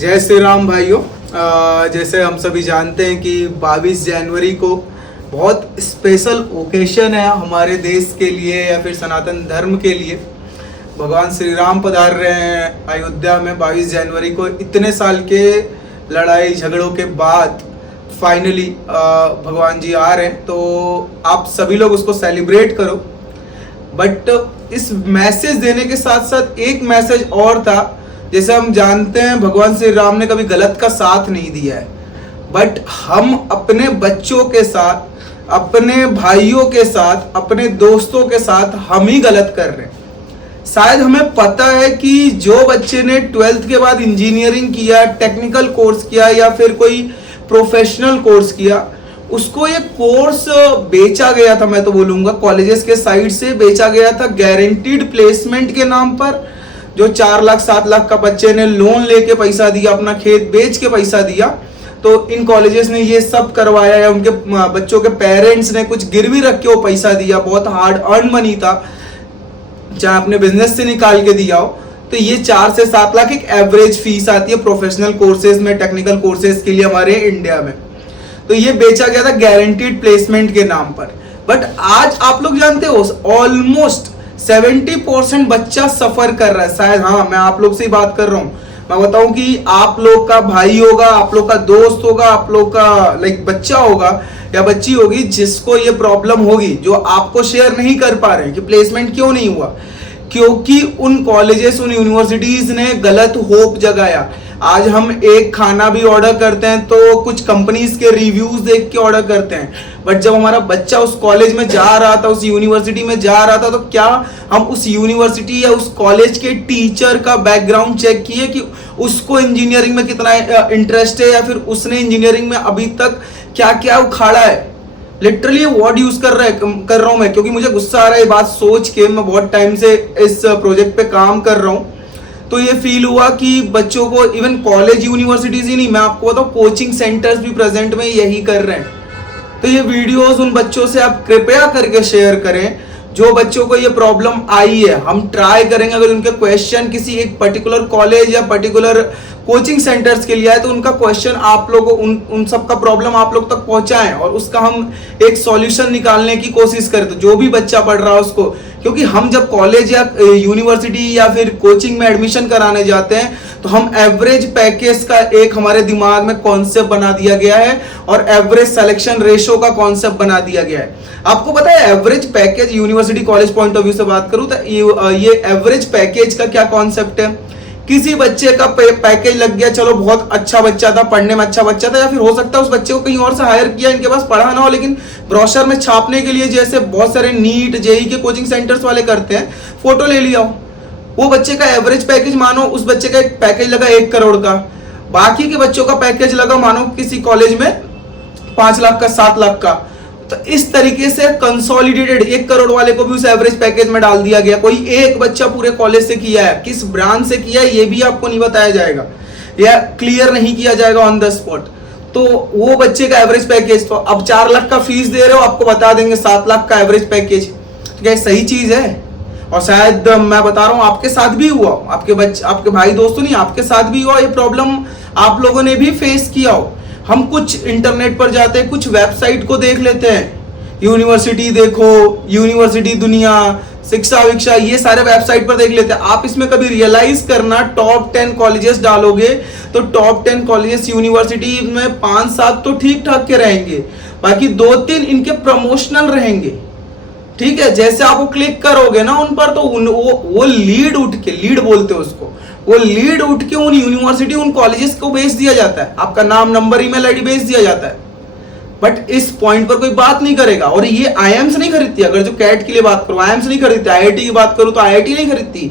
जय श्री राम भाइयों। जैसे हम सभी जानते हैं कि 22 जनवरी को बहुत स्पेशल ओकेशन है हमारे देश के लिए या फिर सनातन धर्म के लिए। भगवान श्री राम पधार रहे हैं अयोध्या में 22 जनवरी को। इतने साल के लड़ाई झगड़ों के बाद फाइनली भगवान जी आ रहे हैं, तो आप सभी लोग उसको सेलिब्रेट करो। बट इस मैसेज देने के साथ साथ एक मैसेज और था। जैसे हम जानते हैं भगवान श्री राम ने कभी गलत का साथ नहीं दिया है, बट हम अपने बच्चों के साथ, अपने भाइयों के साथ, अपने दोस्तों के साथ हम ही गलत कर रहे हैं। शायद हमें पता है कि जो बच्चे ने 12th के बाद इंजीनियरिंग किया, टेक्निकल कोर्स किया या फिर कोई प्रोफेशनल कोर्स किया, उसको ये कोर्स बेचा गया था। मैं तो बोलूंगा कॉलेजेस के साइड से बेचा गया था गारंटीड प्लेसमेंट के नाम पर। जो 4 लाख 7 लाख का बच्चे ने लोन लेके पैसा दिया, अपना खेत बेच के पैसा दिया, तो इन कॉलेजेस ने ये सब करवाया या उनके बच्चों के पेरेंट्स ने कुछ गिरवी रख के वो पैसा दिया। बहुत हार्ड अर्न मनी था, चाहे अपने बिजनेस से निकाल के दिया हो। तो ये 4 से 7 लाख एक एवरेज फीस आती है प्रोफेशनल कोर्सेज में, टेक्निकल कोर्सेज के लिए हमारे इंडिया में। तो ये बेचा गया था गारंटीड प्लेसमेंट के नाम पर। बट आज आप लोग जानते हो ऑलमोस्ट 70% बच्चा सफर कर रहा है। शायद हाँ, मैं आप लोग से ही बात कर रहा हूँ। मैं बताऊं कि आप लोग का भाई होगा, आप लोग का दोस्त होगा, आप लोग का बच्चा होगा या बच्ची होगी जिसको ये प्रॉब्लम होगी, जो आपको शेयर नहीं कर पा रहे हैं कि प्लेसमेंट क्यों नहीं हुआ, क्योंकि उन कॉलेजेस, उन यूनिवर्सिटीज ने गलत होप जगाया। आज हम एक खाना भी ऑर्डर करते हैं तो कुछ कंपनीज के रिव्यूज देख के ऑर्डर करते हैं, बट जब हमारा बच्चा उस कॉलेज में जा रहा था, उस यूनिवर्सिटी में जा रहा था, तो क्या हम उस यूनिवर्सिटी या उस कॉलेज के टीचर का बैकग्राउंड चेक किए कि उसको इंजीनियरिंग में कितना इंटरेस्ट है या फिर उसने इंजीनियरिंग में अभी तक क्या क्या उखाड़ा है। लिटरली वर्ड यूज कर रहा हूं मैं, क्योंकि मुझे गुस्सा आ रहा है ये बात सोच के। मैं बहुत टाइम से इस प्रोजेक्ट पे काम कर रहा हूं, तो ये फील हुआ कि बच्चों को इवन कॉलेज यूनिवर्सिटीज ही नहीं, मैं आपको बताऊं कोचिंग सेंटर्स भी प्रेजेंट में यही कर रहे हैं। तो ये वीडियोस उन बच्चों से आप कृपया करके शेयर करें जो बच्चों को ये प्रॉब्लम आई है। हम ट्राई करेंगे अगर उनके क्वेश्चन किसी एक पर्टिकुलर कॉलेज या पर्टिकुलर कोचिंग सेंटर्स के लिए आए तो उनका क्वेश्चन आप लोगों को, उन सब का प्रॉब्लम आप लोग तक पहुंचाएं और उसका हम एक सॉल्यूशन निकालने की कोशिश करें। तो जो भी बच्चा पढ़ रहा है उसको, क्योंकि हम जब कॉलेज या यूनिवर्सिटी या फिर कोचिंग में एडमिशन कराने जाते हैं तो हम एवरेज पैकेज का एक हमारे दिमाग में कॉन्सेप्ट बना दिया गया है और एवरेज सिलेक्शन रेशो का कॉन्सेप्ट बना दिया गया है। आपको पता है average package, university college point of view से बात करूं तो ये एवरेज पैकेज का क्या कॉन्सेप्ट है। किसी बच्चे का पैकेज लग गया, चलो बहुत अच्छा बच्चा था, पढ़ने में अच्छा बच्चा था, या फिर हो सकता है उस बच्चे को कहीं और से हायर किया, इनके पास पढ़ा ना हो, लेकिन ब्रोशर में छापने के लिए जैसे बहुत सारे नीट जेई के कोचिंग सेंटर्स वाले करते हैं, फोटो ले लिया हो। वो बच्चे का एवरेज पैकेज मानो उस बच्चे का एक पैकेज लगा 1 करोड़ का, बाकी के बच्चों का पैकेज लगा मानो किसी कॉलेज में 5 लाख का, 7 लाख का। तो इस तरीके से कंसोलिडेटेड 1 करोड़ वाले को भी उस एवरेज पैकेज में डाल दिया गया। कोई एक बच्चा पूरे कॉलेज से किया है, किस ब्रांच से किया है ये भी आपको नहीं बताया जाएगा या क्लियर नहीं किया जाएगा ऑन द स्पॉट। तो वो बच्चे का एवरेज पैकेज, तो अब 4 लाख का फीस दे रहे हो, आपको बता देंगे 7 लाख का एवरेज पैकेज। तो क्या सही चीज है? और शायद मैं बता रहा हूं आपके साथ भी हुआ, आपके भाई दोस्तों नहीं, आपके साथ भी हुआ ये प्रॉब्लम, आप लोगों ने भी फेस किया हो। हम कुछ इंटरनेट पर जाते हैं, कुछ वेबसाइट को देख लेते हैं, यूनिवर्सिटी देखो, यूनिवर्सिटी दुनिया, शिक्षा विक्षा, ये सारे वेबसाइट पर देख लेते हैं। आप इसमें कभी रियलाइज करना, टॉप 10 कॉलेजेस डालोगे तो टॉप 10 कॉलेजेस यूनिवर्सिटी में 5-7 तो ठीक ठाक के रहेंगे, बाकी 2-3 इनके प्रमोशनल रहेंगे। ठीक है, जैसे आप वो क्लिक करोगे ना उन पर, तो वो लीड उठ के, लीड बोलते हैं उसको, वो लीड उठ के उन यूनिवर्सिटी, उन कॉलेजेस को भेज दिया जाता है, आपका नाम, नंबर, ईमेल आईडी भेज दिया जाता है। बट इस पॉइंट पर कोई बात नहीं करेगा। और ये आईएम्स नहीं खरीदती, अगर जो कैट के लिए बात करूं आईएम्स नहीं खरीदती, आईआईटी की बात करूं तो आईआईटी नहीं खरीदती।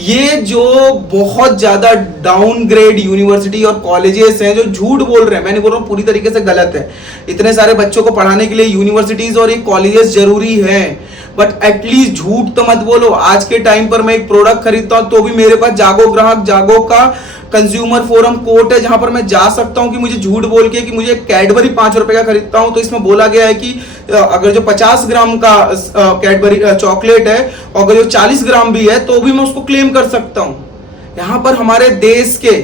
ये जो बहुत ज्यादा डाउनग्रेड यूनिवर्सिटी और कॉलेजेस हैं जो झूठ बोल रहे हैं, मैं नहीं बोल रहा हूं पूरी तरीके से गलत है, इतने सारे बच्चों को पढ़ाने के लिए यूनिवर्सिटीज और ये कॉलेजेस जरूरी हैं, बट एटलीस्ट झूठ तो मत बोलो। आज के टाइम पर मैं एक प्रोडक्ट खरीदता हूं तो भी मेरे पास जागो ग्राहक, जागो का कंज्यूमर फोरम कोर्ट है, जहां पर मैं जा सकता हूं कि मुझे झूठ बोल के कि मुझे कैडबरी 5 रुपए का खरीदता हूं तो इसमें बोला गया है कि अगर जो 50 ग्राम का कैडबरी चॉकलेट है और अगर जो 40 ग्राम भी है तो भी मैं उसको क्लेम कर सकता हूं। यहां पर हमारे देश के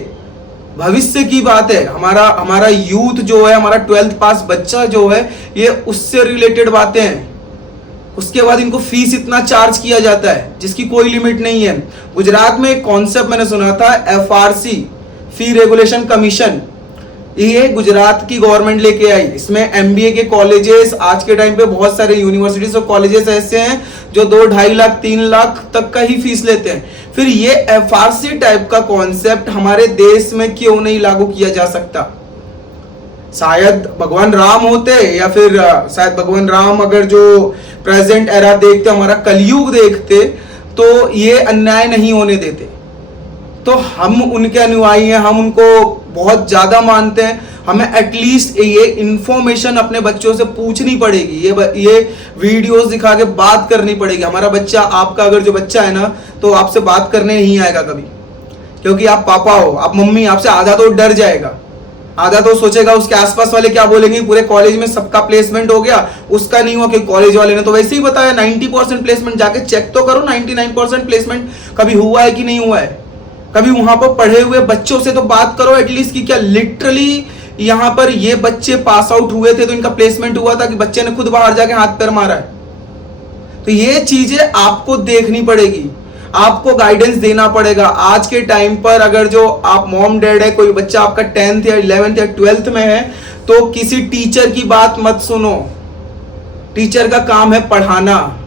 भविष्य की बात है। हमारा हमारा यूथ जो है, हमारा 12th पास बच्चा जो है, ये उससे रिलेटेड बातें हैं। उसके बाद इनको फीस इतना चार्ज किया जाता है जिसकी कोई लिमिट नहीं है। गुजरात में एक कॉन्सेप्ट मैंने सुना था, FRC, फी रेगुलेशन कमीशन, ये गुजरात की गवर्नमेंट लेके आई। इसमें MBA के कॉलेजेस, आज के टाइम पे बहुत सारे यूनिवर्सिटीज और कॉलेजेस ऐसे हैं जो 2-2.5 लाख 3 लाख तक का ही फीस लेते हैं। फिर ये FRC टाइप का कॉन्सेप्ट हमारे देश में क्यों नहीं लागू किया जा सकता? शायद भगवान राम होते, या फिर शायद भगवान राम अगर जो प्रेजेंट एरा देखते, हमारा कलयुग देखते, तो ये अन्याय नहीं होने देते। तो हम उनके अनुयायी हैं, हम उनको बहुत ज्यादा मानते हैं। हमें एटलीस्ट ये इंफॉर्मेशन अपने बच्चों से पूछनी पड़ेगी, ये वीडियोस दिखा के बात करनी पड़ेगी। हमारा बच्चा, आपका अगर जो बच्चा है ना, तो आपसे बात करने नहीं आएगा कभी, क्योंकि आप पापा हो, आप मम्मी, आपसे आधा तो डर जाएगा, आधा तो सोचेगा उसके आसपास वाले क्या बोलेंगे। पूरे कॉलेज में सबका प्लेसमेंट हो गया, उसका नहीं हुआ, क्योंकि कॉलेज वाले ने तो वैसे ही बताया 90% प्लेसमेंट। जाके चेक तो करो 99% प्लेसमेंट कभी हुआ है कि नहीं हुआ है। कभी वहां पर पढ़े हुए बच्चों से तो बात करो एटलीस्ट कि क्या लिटरली यहां पर ये बच्चे पास आउट हुए थे तो इनका प्लेसमेंट हुआ था, कि बच्चे ने खुद बाहर जाके हाथ पैर मारा है। तो ये चीजें आपको देखनी पड़ेगी, आपको गाइडेंस देना पड़ेगा। आज के टाइम पर अगर जो आप मॉम डैड है, कोई बच्चा आपका 10th या 11th या 12th में है, तो किसी टीचर की बात मत सुनो। टीचर का काम है पढ़ाना,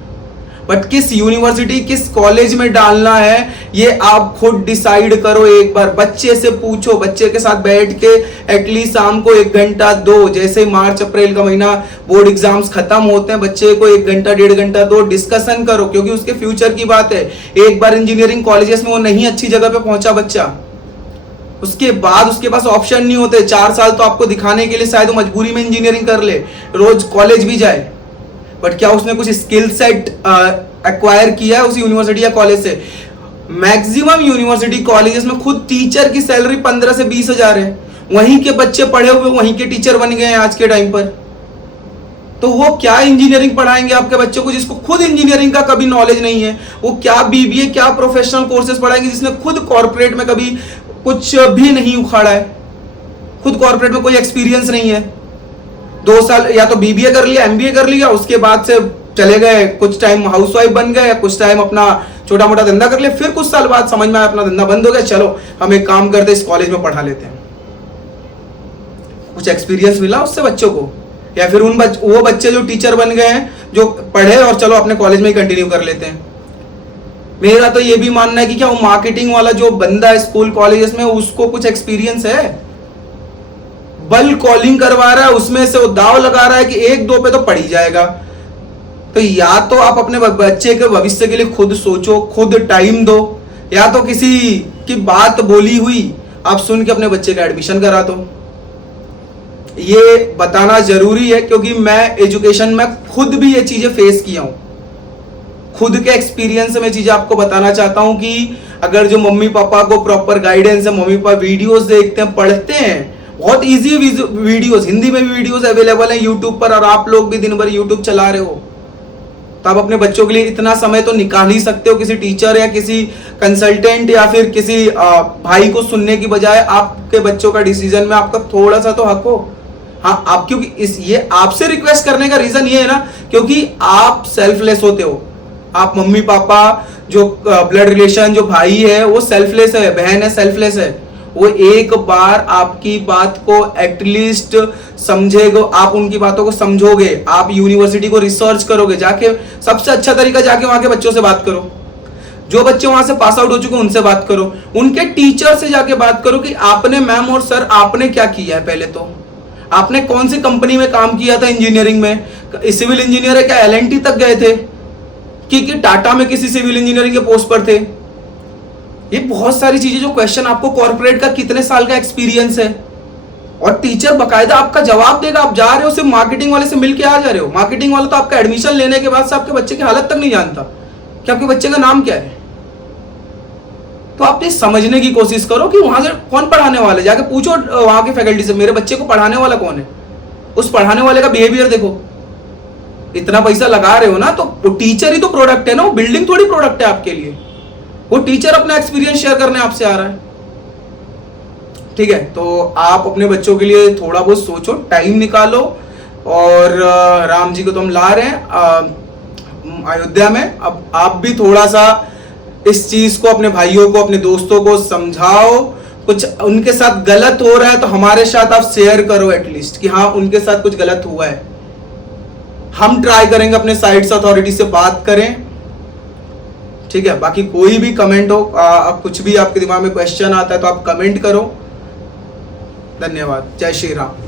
बट किस यूनिवर्सिटी, किस कॉलेज में डालना है, ये आप खुद डिसाइड करो। एक बार बच्चे से पूछो, बच्चे के साथ बैठ के एटलीस्ट शाम को 1 घंटा दो। जैसे मार्च अप्रैल का महीना बोर्ड एग्जाम्स खत्म होते हैं, बच्चे को 1 घंटा 1.5 घंटा दो, डिस्कशन करो, क्योंकि उसके फ्यूचर की बात है। एक बार इंजीनियरिंग कॉलेजेस में वो नहीं अच्छी जगह पे पहुंचा बच्चा, उसके बाद उसके पास ऑप्शन नहीं होते। 4 साल तो आपको दिखाने के लिए शायद वो मजबूरी में इंजीनियरिंग कर ले, रोज कॉलेज भी जाए, बट क्या उसने कुछ स्किल सेट एक्वायर किया है उस यूनिवर्सिटी या कॉलेज से? मैक्सिमम यूनिवर्सिटी कॉलेजेस में खुद टीचर की सैलरी 15 से 20 हजार है। वहीं के बच्चे पढ़े हुए वहीं के टीचर बन गए हैं आज के टाइम पर। तो वो क्या इंजीनियरिंग पढ़ाएंगे आपके बच्चों को जिसको खुद इंजीनियरिंग का कभी नॉलेज नहीं है? वो क्या BBA, क्या प्रोफेशनल कोर्सेज पढ़ाएंगे जिसने खुद कॉर्पोरेट में कभी कुछ भी नहीं उखाड़ा है, खुद कॉर्पोरेट में कोई एक्सपीरियंस नहीं है। 2 साल या तो BBA कर लिया, MBA कर लिया, उसके बाद से चले गए, कुछ टाइम हाउसवाइफ बन गए, कुछ टाइम अपना छोटा मोटा धंधा कर लिया, फिर कुछ साल बाद समझ में आया अपना धंधा बंद हो गया, चलो हम एक काम करते इस कॉलेज में पढ़ा लेते हैं। कुछ एक्सपीरियंस मिला उससे बच्चों को? या फिर वो बच्चे जो टीचर बन गए हैं, जो पढ़े और चलो अपने कॉलेज में ही कंटिन्यू कर लेते हैं। मेरा तो ये भी मानना है कि क्या वो मार्केटिंग वाला जो बंदा है स्कूल कॉलेजेस में, उसको कुछ एक्सपीरियंस है? बल्क कॉलिंग करवा रहा है, उसमें से वो दाव लगा रहा है कि 1-2 पे तो पड़ ही जाएगा। तो या तो आप अपने बच्चे के भविष्य के लिए खुद सोचो, खुद टाइम दो, या तो किसी की बात बोली हुई आप सुन के अपने बच्चे का एडमिशन करा दो। ये बताना जरूरी है क्योंकि मैं एजुकेशन में खुद भी ये चीजें फेस किया हूं। खुद के एक्सपीरियंस से मैं चीजें आपको बताना चाहता हूं कि अगर जो मम्मी पापा को प्रॉपर गाइडेंस है, मम्मी पापा वीडियोस देखते हैं, पढ़ते हैं, बहुत इजी वीडियोस, हिंदी में भी वीडियोस अवेलेबल हैं यूट्यूब पर, और आप लोग भी दिन भर यूट्यूब चला रहे हो, तो आप अपने बच्चों के लिए इतना समय तो निकाल ही सकते हो। किसी टीचर या किसी कंसल्टेंट या फिर किसी भाई को सुनने की बजाय आपके बच्चों का डिसीजन में आपका थोड़ा सा तो हक हो। हाँ, आप क्योंकि ये आपसे रिक्वेस्ट करने का रीजन ये है ना, क्योंकि आप सेल्फलेस होते हो। आप मम्मी पापा जो ब्लड रिलेशन, जो भाई है वो सेल्फलेस है, बहन है सेल्फलेस है, वो एक बार आपकी बात को एटलीस्ट समझेगा, आप उनकी बातों को समझोगे, आप यूनिवर्सिटी को रिसर्च करोगे, जाके सबसे अच्छा तरीका जाके वहां के बच्चों से बात करो, जो बच्चे वहां से पास आउट हो चुके हैं उनसे बात करो, उनके टीचर से जाके बात करो कि आपने मैम और सर आपने क्या किया है, पहले तो आपने कौन सी कंपनी में काम किया था इंजीनियरिंग में, सिविल इंजीनियर है क्या LNT तक गए थे कि टाटा में किसी सिविल इंजीनियरिंग के पोस्ट पर थे। ये बहुत सारी चीजें जो क्वेश्चन आपको कॉर्पोरेट का कितने साल का एक्सपीरियंस है, और टीचर बकायदा आपका जवाब देगा। आप जा रहे हो सिर्फ मार्केटिंग वाले से मिलके आ जा रहे हो, मार्केटिंग वाला तो आपका एडमिशन लेने के बाद से आपके बच्चे की हालत तक नहीं जानता कि आपके बच्चे का नाम क्या है। तो आप ये समझने की कोशिश करो कि वहां से कौन पढ़ाने वाला है, जाके पूछो वहां के फैकल्टी से, मेरे बच्चे को पढ़ाने वाला कौन है, उस पढ़ाने वाले का बिहेवियर देखो। इतना पैसा लगा रहे हो ना, तो वो टीचर ही तो प्रोडक्ट है ना, वो बिल्डिंग थोड़ी प्रोडक्ट है आपके लिए। वो टीचर अपना एक्सपीरियंस शेयर करने आपसे आ रहा है। ठीक है, तो आप अपने बच्चों के लिए थोड़ा बहुत सोचो, टाइम निकालो। और राम जी को तो हम ला रहे हैं अयोध्या में, अब आप भी थोड़ा सा इस चीज को अपने भाइयों को, अपने दोस्तों को समझाओ। कुछ उनके साथ गलत हो रहा है तो हमारे साथ आप शेयर करो एटलीस्ट, कि हाँ उनके साथ कुछ गलत हुआ है। हम ट्राई करेंगे अपने साइड से अथॉरिटी से बात करें, ठीक है। बाकी कोई भी कमेंट हो, कुछ भी आपके दिमाग में क्वेश्चन आता है तो आप कमेंट करो। धन्यवाद। जय श्री राम।